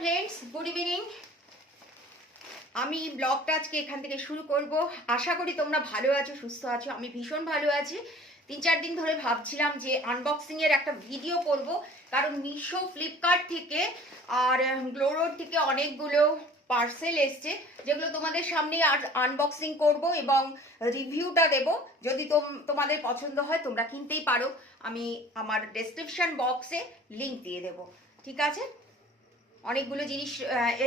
Friends, good evening. আমি ব্লগটা আজকে এখান থেকে শুরু করব। আশা করি তোমরা ভালো আছো, সুস্থ আছো। আমি ভীষণ ভালো আছি। 3-4 দিন ধরে ভাবছিলাম যে আনবক্সিং এর একটা ভিডিও করব, কারণ মিশো, ফ্লিপকার্ট থেকে আর গ্লোরোড থেকে অনেকগুলো পার্সেল এসছে, যেগুলো তোমাদের সামনে আর আনবক্সিং করব এবং রিভিউটা দেব। যদি তোমাদের পছন্দ হয় তোমরা কিনতেই পারো। আমি আমার ডেসক্রিপশন বক্সে লিংক দিয়ে দেব, ঠিক আছে? অনেকগুলো জিনিস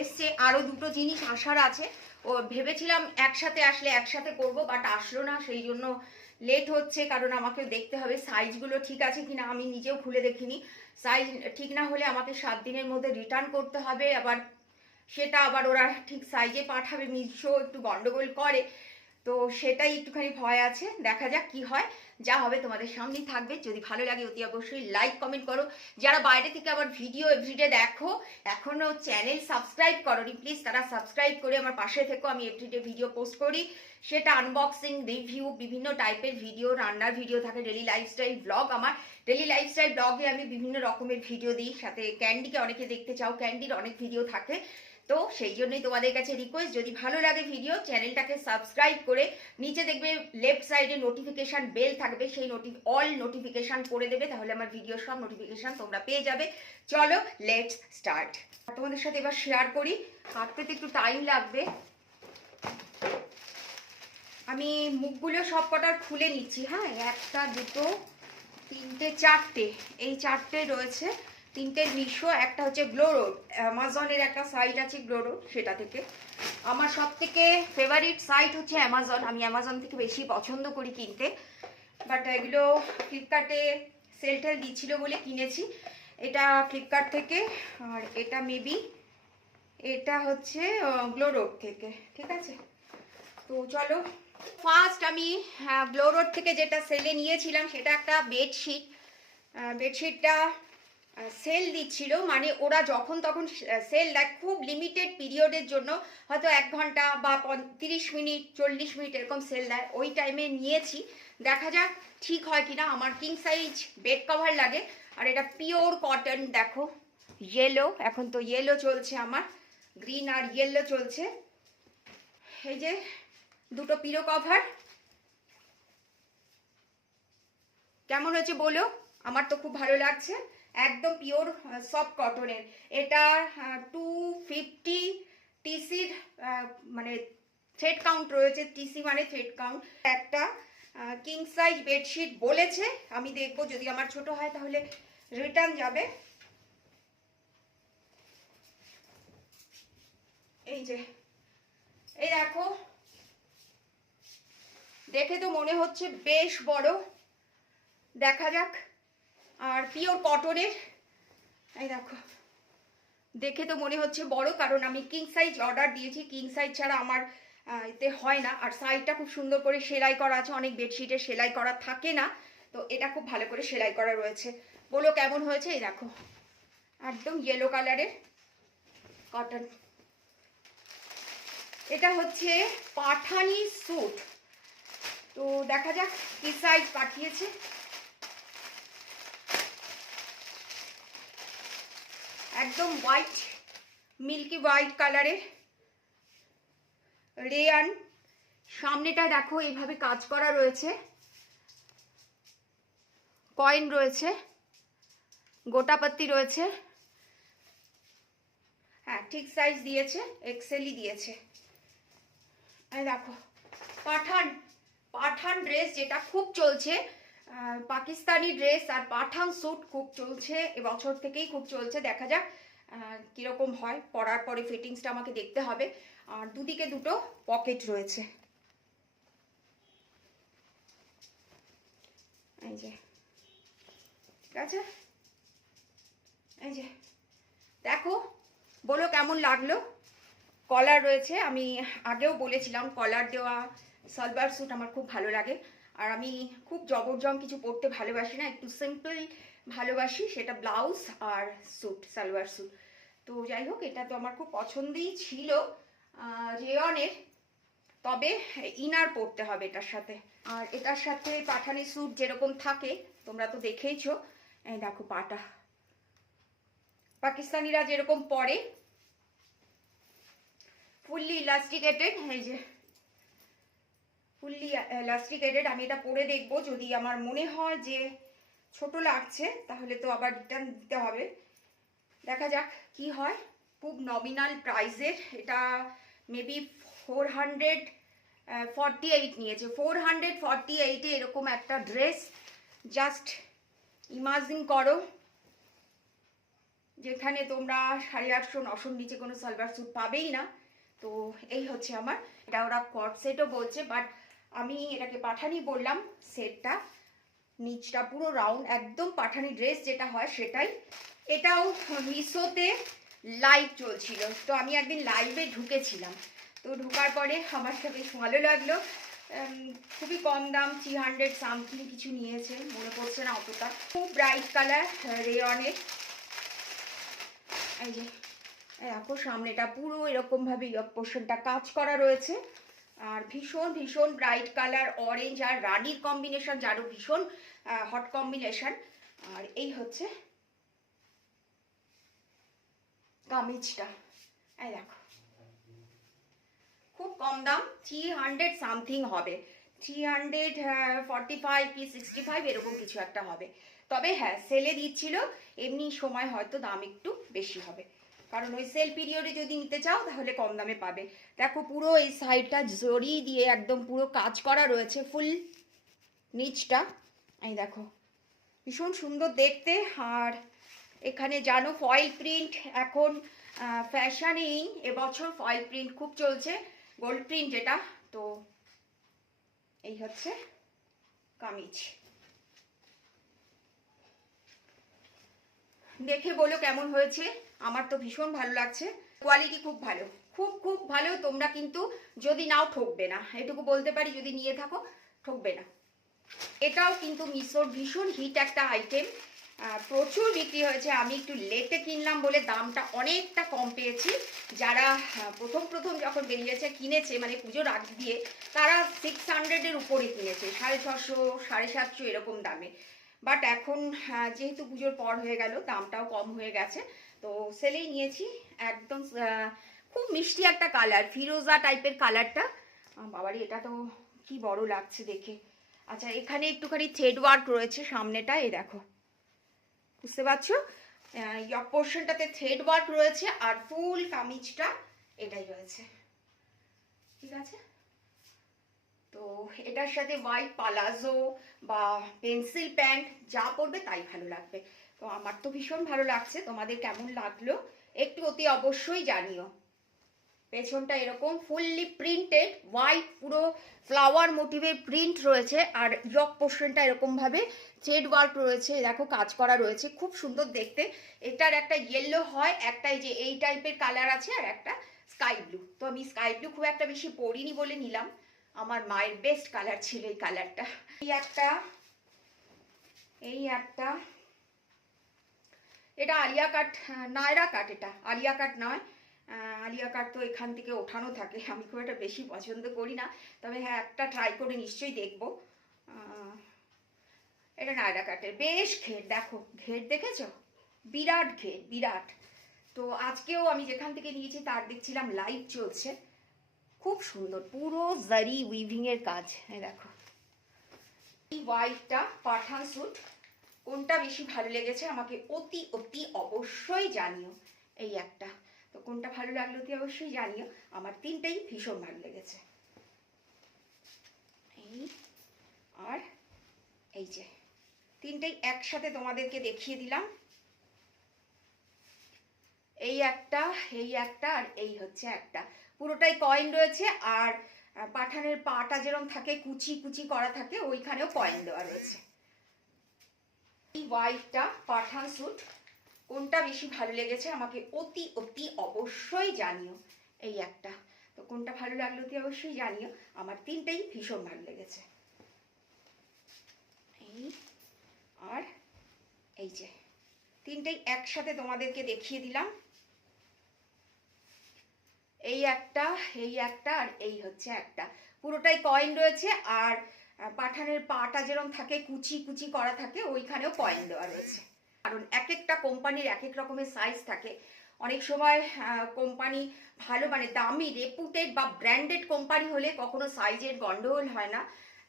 এসছে, আরও দুটো জিনিস আসার আছে। ও ভেবেছিলাম একসাথে আসলে একসাথে করব, বাট আসলো না, সেই জন্য লেট হচ্ছে। কারণ আমাকে দেখতে হবে সাইজগুলো ঠিক আছে কিনা, আমি নিজেও খুলে দেখিনি। সাইজ ঠিক না হলে আমাকে 7 দিনের মধ্যে রিটার্ন করতে হবে। সেটা আবার ওরা ঠিক সাইজে পাঠাবে, মিশো একটু গন্ডগোল করে, তো সেটাই একটুখানি ভয় আছে। দেখা যাক কি হয়, যা হবে তোমাদের সামনেই থাকবে। যদি ভালো লাগে অতি অবশ্যই লাইক কমেন্ট করো। যারা বাইরে থেকে আমার ভিডিও এভরিডে দেখো, এখনো চ্যানেল সাবস্ক্রাইব করোনি, প্লিজ তারা সাবস্ক্রাইব করে আমার পাশে থেকো। আমি এভরিডে ভিডিও পোস্ট করি, সেটা আনবক্সিং, রিভিউ, বিভিন্ন টাইপের ভিডিও, রান্নার ভিডিও থাকে, ডেলি লাইফস্টাইল ব্লগ। আমার ডেলি লাইফস্টাইল ব্লগে আমি বিভিন্ন রকমের ভিডিও দিই, সাথে ক্যান্ডিকে অনেকে দেখতে চাও, ক্যান্ডির অনেক ভিডিও থাকে। তো সেই জন্যই তোমাদের কাছে রিকোয়েস্ট, যদি ভালো লাগে ভিডিও, চ্যানেলটাকে সাবস্ক্রাইব করে নিচে দেখবে লেফট সাইডে নোটিফিকেশান বেল থাকবে, সেই অল নোটিফিকেশান করে দেবে, তাহলে আমার ভিডিওর সব নোটিফিকেশান তোমরা পেয়ে যাবে। চলো লেটস স্টার্ট। তোমাদের সাথে এবার শেয়ার করি, কাটতে একটু টাইম লাগবে। আমি মুখগুলো সব কটার খুলে নিচ্ছি। হ্যাঁ, 1, 2, 3, 4, এই 4টে রয়েছে। 3টে মিশো, একটা হচ্ছে গ্লোরোড, অ্যামাজনের একটা সাইট আছে গ্লোরোড, সেটা থেকে। আমার সব থেকে ফেভারিট সাইট হচ্ছে অ্যামাজন। আমি অ্যামাজন থেকে বেশি পছন্দ করি কিনতে, বাট এগুলো ফ্লিপকার্টে সেল টেল দিচ্ছিল বলে কিনেছি। এটা ফ্লিপকার্ট থেকে, আর এটা মেবি এটা হচ্ছে গ্লোরোড থেকে, ঠিক আছে? তো চলো, ফার্স্ট আমি গ্লোরোড থেকে যেটা সেলে নিয়েছিলাম সেটা একটা বেডশিট। বেডশিটটা সেল দিচ্ছিল, মানে ওরা যখন তখন সেল দেয়, খুব লিমিটেড পিরিয়ডের জন্য, হয়তো 1 ঘন্টা বা 30 মিনিট, 40 মিনিট এরকম সেল দেয়। ওই টাইমে নিয়েছি, দেখা যাক ঠিক হয় কিনা। আমার কিং সাইজ বেড কভার লাগে, আর এটা পিওর কটন। দেখো ইয়েলো, এখন তো ইয়েলো চলছে আমার, গ্রিন আর ইয়েলো চলছে। এই যে দুটো পিলো কভার, কেমন হয়েছে বলো? আমার তো খুব ভালো লাগছে, একদম পিওর সফট কটনের। এটা 250 টিসির মানে থ্রেড কাউন্ট রয়েছে। টিসি মানে থ্রেড কাউন্ট। একটা কিং সাইজ বেডশিট বলেছে, আমি দেখবো, যদি আমার ছোট হয় তাহলে রিটার্ন যাবে। এই যে, এই দেখো, দেখে তো মনে হচ্ছে বেশ বড়, দেখা যাক। আর পিওর কটনের, এই দেখো, দেখে তো মনে হচ্ছে বড়, কারণ আমি কিং সাইজ অর্ডার দিয়েছি। কিং সাইজ ছাড়া আমার এতে হয় না। আর সাইডটা খুব সুন্দর করে সেলাই করা আছে, অনেক বেডশিটে সেলাই করা থাকে না, তো এটা খুব ভালো করে সেলাই করা রয়েছে। বলো কেমন হয়েছে? এই দেখো, একদম ইয়েলো কালারের কটন। এটা হচ্ছে পাঠানি স্যুট, তো দেখা যাক কি সাইজ পাঠিয়েছে। একদম হোয়াইট, মিল্কি হোয়াইট কালারের রেয়ান। সামনেটা দেখো এইভাবে কাজ করা রয়েছে, কয়েন রয়েছে, গোটাপত্তি রয়েছে। হ্যাঁ, ঠিক সাইজ দিয়েছে, এক্সেলই দিয়েছে। এই দেখো, পাঠান ড্রেস, যেটা খুব চলছে, পাকিস্তানি ড্রেস আর পাঠান স্যুট খুব চলছে, এবছর থেকেই খুব চলছে। দেখা যাক কীরকম হয়, পরার পরে ফিটিংসটা আমাকে দেখতে হবে। আর দুদিকে দুটো পকেট রয়েছে। এই যে, ঠিক আছে, এই যে দেখো, বলো কেমন লাগলো। কলার রয়েছে, আমি আগেও বলেছিলাম কলার দেওয়া সালোয়ার স্যুট আমার খুব ভালো লাগে। আর আমি খুব জবরজং কিছু পরতে ভালোবাসি না, একটু সিম্পল ভালোবাসি, সেটা ব্লাউজ আর স্যুট, সালোয়ার স্যুট। তো যাই হোক, এটা তো আমার খুব পছন্দই ছিল রেয়নের, তবে ইনার পরতে হবে এটার সাথে। আর এটার সাথে পাঠানি স্যুট যেরকম থাকে তোমরা তো দেখেইছো। এই দেখো পাটা, পাকিস্তানিরা যেরকম পরে ফুললি ইলাস্টিকেটেড, এই যে ফুললি ইলাস্টিকেটেড। আমি এটা পরে দেখবো, যদি আমার মনে হয় যে ছোট লাগছে তাহলে তো আবার রিটার্ন দিতে হবে। দেখা যাক কি হয়। খুব নমিনাল প্রাইসের এটা, মেবি 448 নিয়েছে। 448-এ এরকম একটা ড্রেস, জাস্ট ইমাজিন করো, যেখানে তোমরা 850-900 নিচে কোনো সালভার স্যুট পাবেই না। তো এই হচ্ছে আমার, এটা ওরা কট সেটও বলছে, বাট আমি এটাকে পাঠানি বললাম। সেটটা নিচটা পুরো রাউন্ড, একদম পাঠানি ড্রেস যেটা হয় সেটাই। এটাও মিশোতে লাইভ চলছিল, তো আমি একদিন লাইভে ঢুকেছিলাম। তো ঢোকার পরে আমার বেশ ভালো লাগলো। খুবই কম দাম, 300 সামথিং কিছু নিয়েছে, মনে পড়ছে না অতটা। খুব ব্রাইট কালার, রেয়নের। এই যে দেখো সামনেটা পুরো এরকমভাবে ইয়ক পোর্শনটা কাজ করা রয়েছে, আর ভীষণ ভীষণ ব্রাইট কালার, অরেঞ্জ আর রানির কম্বিনেশন, যারও ভীষণ হট কম্বিনেশন। আর এই হচ্ছে কামিজটা, এই দেখো খুব কম দাম, 300 সামথিং হবে, 345 কি 65 এরকম কিছু একটা হবে। তবে হ্যাঁ, সেলে দিচ্ছিল, এমনি সময় হয়তো দাম একটু বেশি হবে, কারণ ওই সেল পিরিয়ডে যদি নিতে চাও তাহলে কম দামে পাবে। দেখো পুরো এই সাইডটা জরি দিয়ে একদম পুরো কাজ করা রয়েছে, ফুল নিচটা, এই দেখো ভীষণ সুন্দর দেখতে। আর এখানে জানো ফয়েল প্রিন্ট এখন ফ্যাশনেই, এবছর ফয়েল প্রিন্ট খুব চলছে, গোল্ড প্রিন্ট যেটা। তো এই হচ্ছে কামিজ, দেখে বলো কেমন হয়েছে। আমার তো ভীষণ ভালো লাগছে, কোয়ালিটি খুব ভালো, খুব খুব ভালো। তোমরা কিন্তু যদি নাও ঠকবে না, এটুকু বলতে পারি, যদি নিয়ে থাকো ঠকবে না। এটাও কিন্তু মিশোর ভীষণ হিট একটা আইটেম, প্রচুর বিক্রি হয়েছে। আমি একটু লেটে কিনলাম বলে দামটা অনেকটা কম পেয়েছি। যারা প্রথম প্রথম যখন বেরিয়েছে কিনেছে, মানে পুজোর আগ দিয়ে, তারা 600-এর উপরে কিনেছে, 650, 750 এরকম দামে। বাট এখন যেহেতু পুজোর পর হয়ে গেল, দামটাও কম হয়ে গেছে, তো সেলেই নিয়েছি। একদম খুব মিষ্টি একটা কালার, ফিরোজা টাইপের কালারটা। বাবারি, এটা তো কি বড় লাগছে দেখে। আচ্ছা, এখানে একটুখানি থ্রেড ওয়ার্ক রয়েছে সামনেটা, এই দেখো, বুঝতে পারছো, ইয়ক পোর্শনটাতে থ্রেড ওয়ার্ক রয়েছে, আর ফুল কামিজটা এটাই রয়েছে, ঠিক আছে। তো এটার সাথে হোয়াইট পালাজো বা পেন্সিল প্যান্ট যা পরবে তাই ভালো লাগবে। তো আমার তো ভীষণ ভালো লাগছে, তোমাদের কেমন লাগলো একটু অতি অবশ্যই জানিও। পেছনটা এরকম ফুললি প্রিন্টেড, হোয়াইট পুরো ফ্লাওয়ার মোটিভের প্রিন্ট রয়েছে, আর ইয়ক পোর্শনটা এরকম ভাবে থ্রেড ওয়ার্ক রয়েছে, দেখো কাজ করা রয়েছে, খুব সুন্দর দেখতে। এটার একটা ইয়েলো হয়, একটা এই যে এই টাইপের কালার আছে, আর একটা স্কাই ব্লু। তো আমি স্কাই ব্লু খুব একটা বেশি পরিনি বলে নিলাম, আমার মায়ের বেস্ট কালার ছিল এই কালারটা। এই একটা এটা আলিয়া কাট, নায়রা কাট, এটা আলিয়া কাট নয়। আলিয়া কাট তো এখান থেকে ওঠানো থাকে, আমি খুব একটা বেশি পছন্দ করি না। তবে হ্যাঁ, একটা ট্রাই করে নিশ্চয়ই দেখবো। এটা নায়রা কাটের, বেশ ঘের, দেখো ঘের দেখেছো, বিরাট ঘের, বিরাট। তো আজকেও আমি যেখান থেকে নিয়েছি তার দেখছিলাম লাইভ চলছে, খুব সুন্দর, পুরো জারি উইভিং এর কাজ। এই দেখো, এই হোয়াইটটা পাঠান স্যুট, কোনটা বেশি ভালো লেগেছে আমাকে অতি অতি অবশ্যই জানিও। এই একটা, তো কোনটা ভালো লাগলো অতি অবশ্যই জানিও। আমার তিনটেই ভীষণ ভালো লেগেছে। এই আর এই যে তিনটেই একসাথে তোমাদেরকে দেখিয়ে দিলাম, এই একটা, এই একটা, আর এই হচ্ছে একটা। পুরোটাই কয়েন রয়েছে, আর পাঠানের পাটা যেরকম থাকে কুচি কুচি করা থাকে, ওইখানেও কয়েন দেওয়া রয়েছে। এই হোয়াইটটা পাঠান স্যুট, কোনটা বেশি ভালো লেগেছে আমাকে অতি অতি অবশ্যই জানিও। এই একটা, তো কোনটা ভালো লাগলো অতি অবশ্যই জানিও। আমার তিনটেই ভীষণ ভালো লেগেছে। এই আর এই যে তিনটেই একসাথে তোমাদেরকে দেখিয়ে দিলাম, এই একটা, এই একটা, আর এই হচ্ছে একটা। পুরোটাই কয়েন রয়েছে, আর পাঠানের পাটা যেরকম থাকে কুচি কুচি করা থাকে, ওইখানেও কয়েন দেওয়া রয়েছে। কারণ এক একটা কোম্পানির এক এক রকমের সাইজ থাকে, অনেক সময় কোম্পানি ভালো মানে দামি রেপুটেড বা ব্র্যান্ডেড কোম্পানি হলে কখনো সাইজের গন্ডগোল হয় না,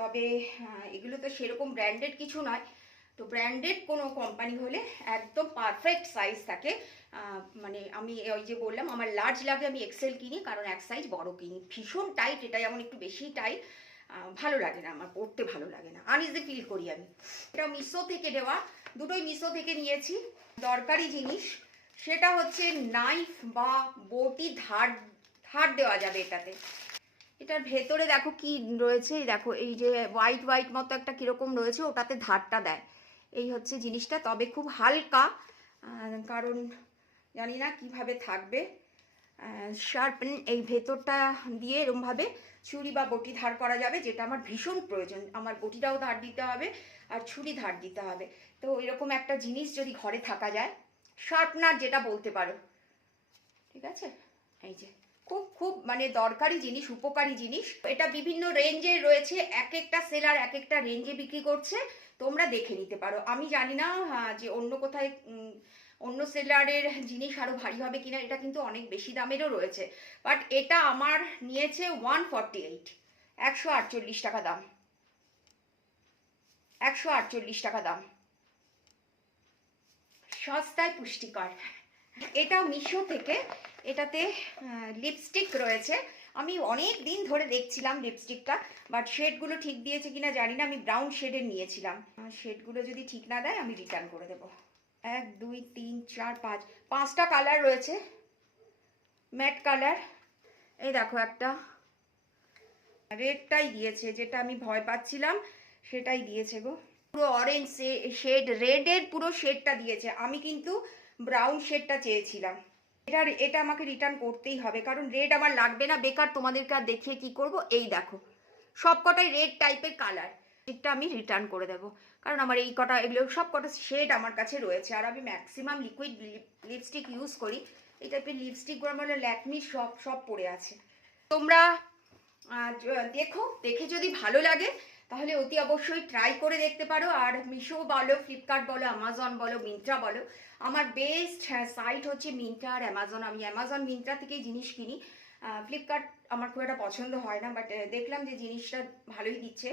তবে এগুলো তো সেরকম ব্র্যান্ডেড কিছু নয়। তো ব্র্যান্ডেড কোনো কোম্পানি হলে একদম পারফেক্ট সাইজ থাকে। মানে আমি ওই যে বললাম আমার লার্জ লাগে, আমি এক্সেল কিনি কারণ এক সাইজ বড় কিনি। ভীষণ টাইট, এটা যেমন একটু বেশি টাইট, ভালো লাগে না, আমার পরতে ভালো লাগে না, আনইজি ফিল করি আমি। এটা মিশো থেকে দেওয়া, দুটোই মিশো থেকে নিয়েছি। দরকারি জিনিস সেটা হচ্ছে নাইফ বা বটি, ধার ধার দেওয়া যাবে এটাতে। এটার ভেতরে দেখো কি রয়েছে, দেখো এই যে হোয়াইট হোয়াইট মতো একটা কিরকম রয়েছে, ওটাতে ধারটা দেয়। এই হচ্ছে জিনিসটা, তবে খুব হালকা, কারণ জানি না কিভাবে থাকবে। শার্পন এই ভেতরটা দিয়ে এরমভাবে ছুরি বা বটি ধার করা যাবে, যেটা আমার ভীষণ প্রয়োজন। আমার বটিটাও ধার দিতে হবে আর ছুরি ধার দিতে হবে। তো এরকম একটা জিনিস যদি ঘরে থাকা যায়, শার্পনার যেটা বলতে পারো, ঠিক আছে। এই যে খুব খুব মানে দরকারি জিনিস, উপকারী জিনিস। এটা বিভিন্ন রেঞ্জের রয়েছে, এক একটা সেলার এক একটা রেঞ্জে বিক্রি করছে, তোমরা দেখে নিতে পারো। আমি জানি না যে অন্য কোথায় অন্য সেলারের জিনিস আরও ভারী হবে কিনা, এটা কিন্তু অনেক বেশি দামেরও রয়েছে। বাট এটা আমার নিয়েছে 148, 148 টাকা দাম, 148 টাকা দাম, সস্তায় পুষ্টিকর। এটা মিশো থেকে, এটাতে লিপস্টিক রয়েছে। আমি অনেক দিন ধরে দেখছিলাম লিপস্টিকটা, বাট শেডগুলো ঠিক দিয়েছে কিনা জানি না। আমি ব্রাউন শেডের নিয়েছিলাম, শেডগুলো যদি ঠিক না দেয় আমি রিটার্ন করে দেবো। 1 2 3 4 5, 5টা কালার রয়েছে, ম্যাট কালার। এই দেখো একটা রেডটাই দিয়েছে, যেটা আমি ভয় পাচ্ছিলাম সেটাই দিয়েছে গো। পুরো অরেঞ্জ শেড, রেডের পুরো শেডটা দিয়েছে। আমি কিন্তু ব্রাউন শেডটা চেয়েছিলাম। এটা আমাকে রিটার্ন করতেই হবে, কারণ রেড আমার লাগবে না, বেকার তোমাদেরকে আর দেখিয়ে কি করব। এই দেখো সবকটাই রেড টাইপের কালার, এটা আমি রিটার্ন করে দেবো, কারণ আমার এই কটা এগুলো সব কটা শেড আমার কাছে রয়েছে। আর আমি ম্যাক্সিমাম লিকুইড লিপস্টিক ইউজ করি, এই টাইপের লিপস্টিকগুলো আমার ল্যাকমি সব সব পড়ে আছে। তোমরা দেখো, দেখে যদি ভালো লাগে তাহলে অতি অবশ্যই ট্রাই করে দেখতে পারো। আর মিশো বলো, ফ্লিপকার্ট বলো, অ্যামাজন বলো, মিন্ত্রা বলো, আমার বেস্ট সাইট হচ্ছে মিন্ত্রা আর অ্যামাজন। আমি অ্যামাজন মিন্ত্রা থেকেই জিনিস কিনি। ফ্লিপকার্ট আমার খুব একটা পছন্দ হয় না, বাট দেখলাম যে জিনিসটা ভালোই দিচ্ছে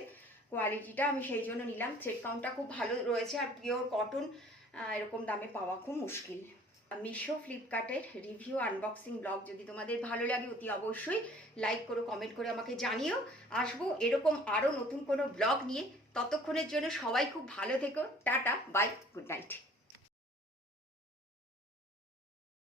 কোয়ালিটিটা, আমি সেই জন্য নিলাম। সেট কাউন্টটা খুব ভালো রয়েছে, আর পিওর কটন এরকম দামে পাওয়া খুব মুশকিল। মিশো ফ্লিপকার্টের রিভিউ আনবক্সিং ব্লগ যদি তোমাদের ভালো লাগে অতি অবশ্যই লাইক করো, কমেন্ট করে আমাকে জানিও। আসবো এরকম আরও নতুন কোনো ব্লগ নিয়ে, ততক্ষণের জন্য সবাই খুব ভালো থেকো। Tata, bye, good night.